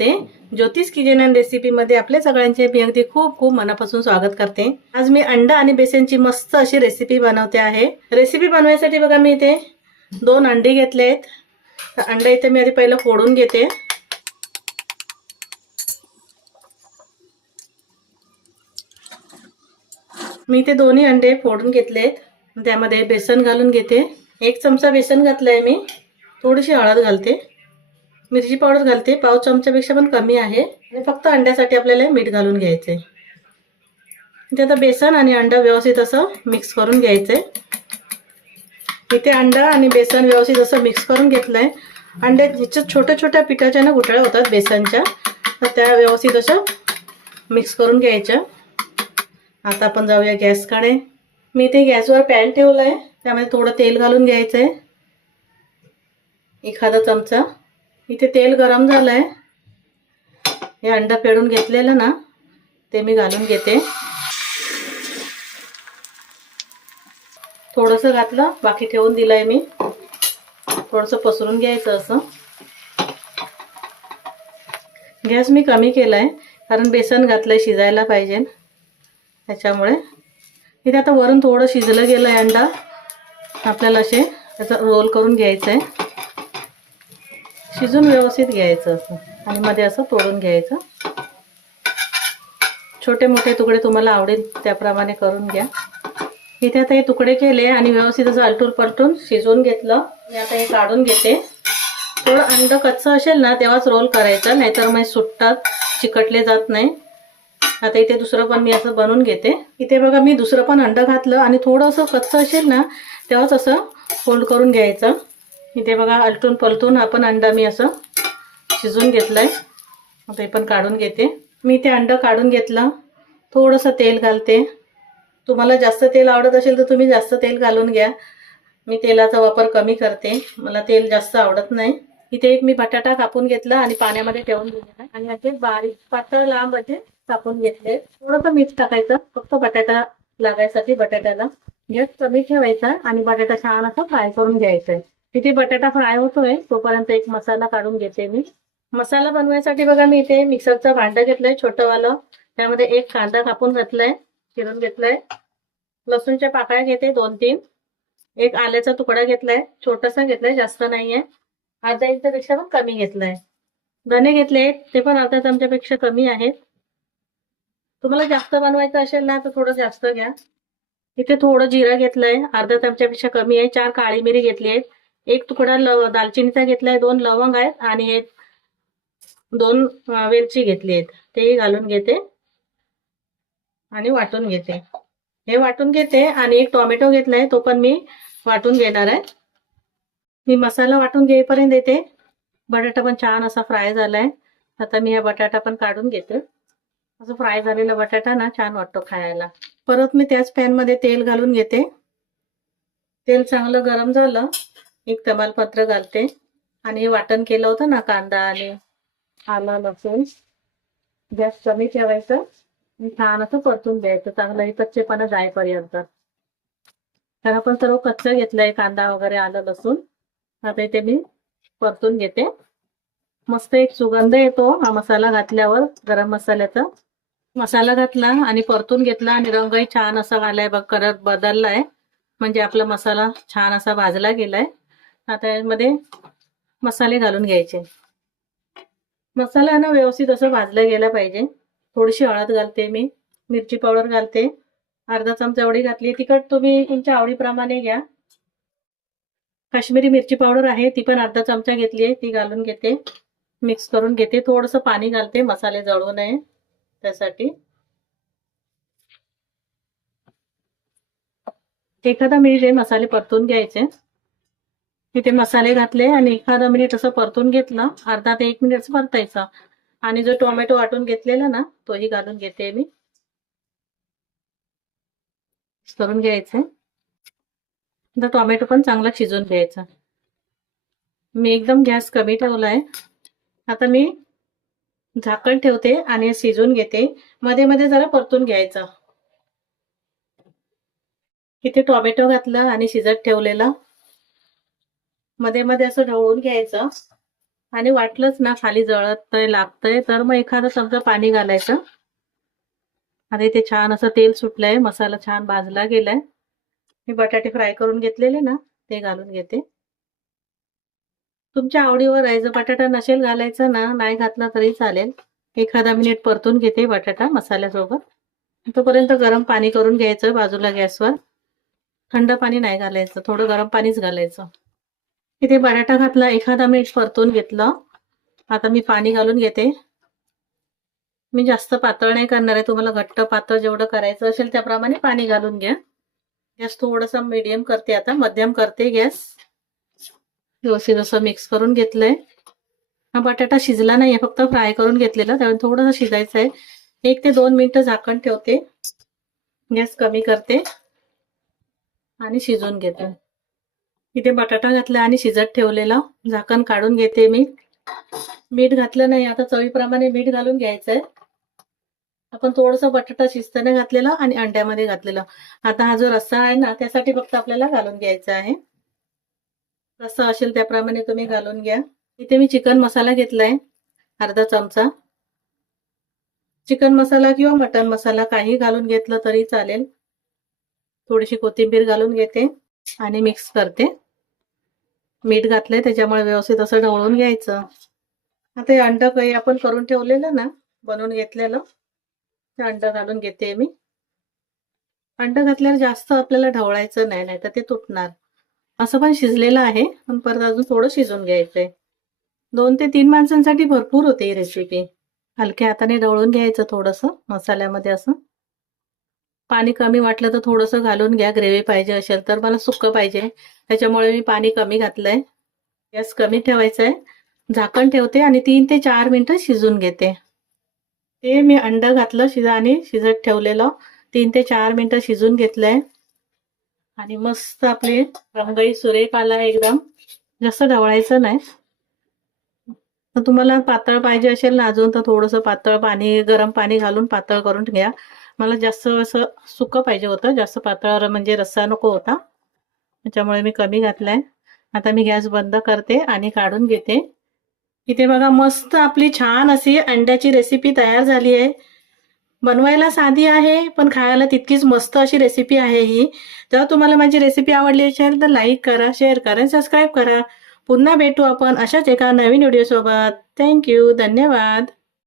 नमस्ते. ज्योतिष kitchen and रेसिपीमध्ये आपल्या सगळ्यांचे मी अगदी खूप खूप मनापासून स्वागत करते. आज मी अंडा आणि बेसनची मस्त अशी रेसिपी बनवते आहे. रेसिपी बनवायसाठी बघा मी इथे दोन अंडी घेतले आहेत. तर अंडा इथे मी आधी पहिलं फोडून घेते. मी इथे दोन्ही अंडे फोडून घेतले आहेत. त्यामध्ये बेसन घालून घेते. एक चमचा बेसन घातलाय मी. थोडीशी हळद घालते. मिरची पावडर घालते. पाव चमच्यापेक्षा पण कमी आहे. आणि फक्त अंड्यासाठी आपल्याला मीठ घालून घ्यायचे म्हणजे इथे आता बेसन आणि अंडा व्यवस्थित असं मिक्स करून घ्यायचंय. इथे अंडा आणि बेसन व्यवस्थित असं मिक्स करून घेतलंय. अंड्या ह्याच्यात छोट्या छोट्या पिठाच्या ना गुठळ्या होतात बेसनच्या तर त्या व्यवस्थित असं मिक्स करून घ्यायच्या. आता आपण जाऊया गॅसकडे मी इथे गॅसवर पॅन ठेवलं आहे त्यामध्ये थोडं तेल घालून घ्यायचं आहे एखादा चमचा. इथे तेल गरम झालं आहे हे अंडा पेडून घेतलेलं ना ते मी घालून घेते. थोडंसं घातलं बाकी ठेवून दिलं आहे मी. थोडंसं पसरून घ्यायचं असं. गॅस मी कमी केला आहे कारण बेसन घातलं आहे शिजायला पाहिजे. त्याच्यामुळे. इथे आता वरून थोडं शिजलं गेलं आहे अंडा. आपल्याला असे त्याचा रोल करून घ्यायचं आहे शिजून व्यवस्थित घ्यायचं असं. आणि मध्ये असं तोडून घ्यायचं. छोटे मोठे तुकडे तुम्हाला आवडेल त्याप्रमाणे करून घ्या. इथे आता हे तुकडे केले आणि व्यवस्थित असं अलटून पलटून शिजवून घेतलं. मी आता हे काढून घेते. थोडं अंड कच्चं असेल ना तेव्हाच रोल करायचं. नाहीतर मग सुटतात चिकटले जात नाही. आता इथे दुसरं पण मी असं बनवून घेते. इथे बघा मी दुसरं पण अंड घातलं. आणि थोडंसं कच्चं असेल ना तेव्हाच असं फोल्ड करून घ्यायचं. इथे बघा अलटून पलटून आपण अंडा मी असं शिजून घेतलं आहे आता हे पण काढून घेते. मी ते अंडं काढून घेतलं. थोडंसं तेल घालते. तुम्हाला जास्त तेल आवडत असेल तर तुम्ही जास्त तेल घालून घ्या. मी तेलाचा वापर कमी करते. मला तेल जास्त आवडत नाही. इथे एक मी बटाटा कापून घेतला आणि पाण्यामध्ये ठेवून दिलेला आणि असे बारीक पातळ लांब असे कापून घेतले. थोडंसं मीठ टाकायचं. फक्त बटाटा लागायसाठी बटाट्याला. गॅस कमी ठेवायचा आणि बटाटा छान असं फ्राय करून घ्यायचा आहे. इथे बटाटा फ्राय होतोय तोपर्यंत एक मसाला काढून घेते मी. मसाला बनवायसाठी बघा मी इथे मिक्सरचं भांडं घेतलंय छोटंवालं. त्यामध्ये एक कांदा कापून घातलाय चिरून घेतलाय. लसूणच्या पाकळ्या घेते दोन तीन एक आल्याचा तुकडा घेतलाय छोटासा घेतलाय जास्त नाहीये. अर्धा इंचपेक्षा पण कमी घेतलाय. धने घेतले ते पण अर्धा चमच्यापेक्षा कमी आहेत. तुम्हाला जास्त बनवायचं असेल ना तर थोडं जास्त घ्या. इथे थोडं जिरा घेतलंय अर्धा चमच्यापेक्षा कमी आहे. चार काळी मिरी घेतली आहे एक तुकडा लव दालचिनीचा घेतलाय दोन लवंग आहेत आणि एक दोन वेलची घेतली आहेत. तेही घालून घेते आणि वाटून घेते. हे वाटून घेते आणि एक टोमॅटो घेतलाय तो पण मी वाटून घेणार आहे. मी मसाला वाटून घेईपर्यंत येते. बटाटा पण छान असा फ्राय झालाय. आता मी हा बटाटा पण काढून घेते. असं फ्राय झालेला बटाटा ना छान वाटतो खायला. परत मी त्याच पॅनमध्ये तेल घालून घेते. तेल चांगलं गरम झालं एक तमालपत्र घालते. आणि वाटण केलं होतं ना कांदा आणि आला लसूण. गॅस कमी ठेवायचं. छान असं परतून घ्यायचं. चांगलं हे कच्चेपणा जायपर्यंत तर आपण सर्व कच्चं घेतलंय कांदा वगैरे आलं लसूण. आता इथे मी परतून घेते. मस्त एक सुगंध येतो हा मसाला घातल्यावर गरम मसाल्याचा. मसाला घातला आणि परतून घेतला आणि रंगही छान असा घालाय बघ कलर बदललाय. म्हणजे आपला मसाला छान असा भाजला गेलाय. आता यामध्ये मसाले घालून घ्यायचे. मसाला ना व्यवस्थित असं भाजला गेला पाहिजे. थोडीशी हळद घालते मी मिरची पावडर घालते. अर्धा चमचा एवढी घातली तिखट तुम्ही तुमच्या आवडीप्रमाणे घ्या. काश्मीरी मिरची पावडर आहे ती पण अर्धा चमचा घेतली आहे ती घालून घेते. मिक्स करून घेते थोडंसं पाणी घालते मसाले जळू नये त्यासाठी. एखादा मिनिट हे मसाले परतून घ्यायचे तिथे मसाले घातले आणि एखादा मिनिट असं परतून घेतलं. अर्धा ते एक मिनिट परतायचा. आणि जो टोमॅटो वाटून घेतलेला ना तोही घालून घेते मी. करून घ्यायचं. तर टोमॅटो पण चांगला शिजून घ्यायचा. मी एकदम गॅस कमी ठेवलाय. आता मी झाकण ठेवते आणि शिजून घेते. मध्ये मध्ये जरा परतून घ्यायचं. इथे टोमॅटो घातलं आणि शिजत ठेवलेलं. मध्ये मध्ये असं ढवळून घ्यायचं. आणि वाटलंच ना खाली जळतय लागतंय तर मग एखादं समजा पाणी घालायचं. आता इथे छान असं तेल सुटलंय मसाला छान भाजला गेलाय. मी बटाटे फ्राय करून घेतलेले ना ते घालून घेते. तुमच्या आवडीवर आहे जर बटाटा नसेल घालायचं ना नाही घातला तरी चालेल. एखादा मिनिट परतून घेते बटाटा मसाल्यासोबत. तोपर्यंत गरम पाणी करून घ्यायचं बाजूला गॅसवर. थंड पाणी नाही घालायचं थोडं गरम पाणीच घालायचं. इथे बटाटा घातला एखादा मिनिट परतून घेतलं. आता मी पाणी घालून घेते. मी जास्त पातळ नाही करणार आहे तुम्हाला घट्ट पातळ जेवढं करायचं असेल त्याप्रमाणे पाणी घालून घ्या. गॅस थोडासा मीडियम करते आता मध्यम करते गॅस. व्यवस्थित असं मिक्स करून घेतलंय. हा बटाटा शिजला नाहीये फक्त फ्राय करून घेतलेला त्यामुळे थोडंसं शिजायचं आहे. एक ते दोन मिनिटं झाकण ठेवते. गॅस कमी करते. आणि शिजवून घेते. इथे बटाटा घातला आणि शिजत ठेवलेला. झाकण काढून घेते मी. मीठ घातलं नाही. आता चवीप्रमाणे मीठ घालून घ्यायचंय. आपण थोडंसं बटाटा शिजताना घातलेला आणि अंड्यामध्ये घातलेलं. आता हा जो रस्सा आहे ना त्यासाठी फक्त आपल्याला घालून घ्यायचा आहे. रस्सा असेल त्याप्रमाणे तुम्ही घालून घ्या. इथे मी चिकन मसाला घेतलाय. अर्धा चमचा. चिकन मसाला किंवा मटन मसाला काही घालून घेतलं तरी चालेल. थोडीशी कोथिंबीर घालून घेते आणि मिक्स करते. मीठ घातलंय त्याच्यामुळे व्यवस्थित असं ढवळून घ्यायचं. आता हे अंड काही आपण करून ठेवलेलं ना बनवून घेतलेलं ते अंड घालून घेते मी. अंड घातल्यावर जास्त आपल्याला ढवळायचं नाही नाही तर ते तुटणार. असं पण शिजलेलं आहे पण परत अजून थोडं शिजून घ्यायचंय. दोन ते तीन माणसांसाठी भरपूर होते ही रेसिपी हलक्या हाताने ढवळून घ्यायचं थोडंसं मसाल्यामध्ये असं. पाणी कमी वाटलं तर थोडंसं घालून घ्या. ग्रेव्ही पाहिजे असेल तर मला सुक्क पाहिजे. त्याच्यामुळे मी पाणी कमी घातलंय. गॅस कमी ठेवायचा आहे. झाकण ठेवते आणि तीन ते चार मिनिटं शिजून घेते. ते मी अंड घातलं शिजा आणि शिजत ठेवलेलं. तीन ते चार मिनिटं शिजून घेतलंय. आणि मस्त आपली रंगई सुरेख आला एकदम. जास्त ढवळायचं नाही. तर तुम्हाला पातळ पाहिजे असेल ना अजून तर थोडंसं पातळ पाणी गरम पाणी घालून पातळ करून घ्या. मला जास्त असं सुकं पाहिजे होतं जास्त पातळ म्हणजे रस्सा नको होता. त्याच्यामुळे मी कमी घातला आहे आता मी गॅस बंद करते आणि काढून घेते. इथे बघा मस्त आपली छान अशी अंड्याची रेसिपी तयार झाली आहे. बनवायला साधी आहे पण खायला तितकीच मस्त अशी रेसिपी आहे ही. जर तुम्हाला माझी रेसिपी आवडली असेल तर लाईक करा शेअर करा सबस्क्राईब करा. पुन्हा भेटू आपण अशाच एका नवीन व्हिडिओसोबत थँक्यू धन्यवाद.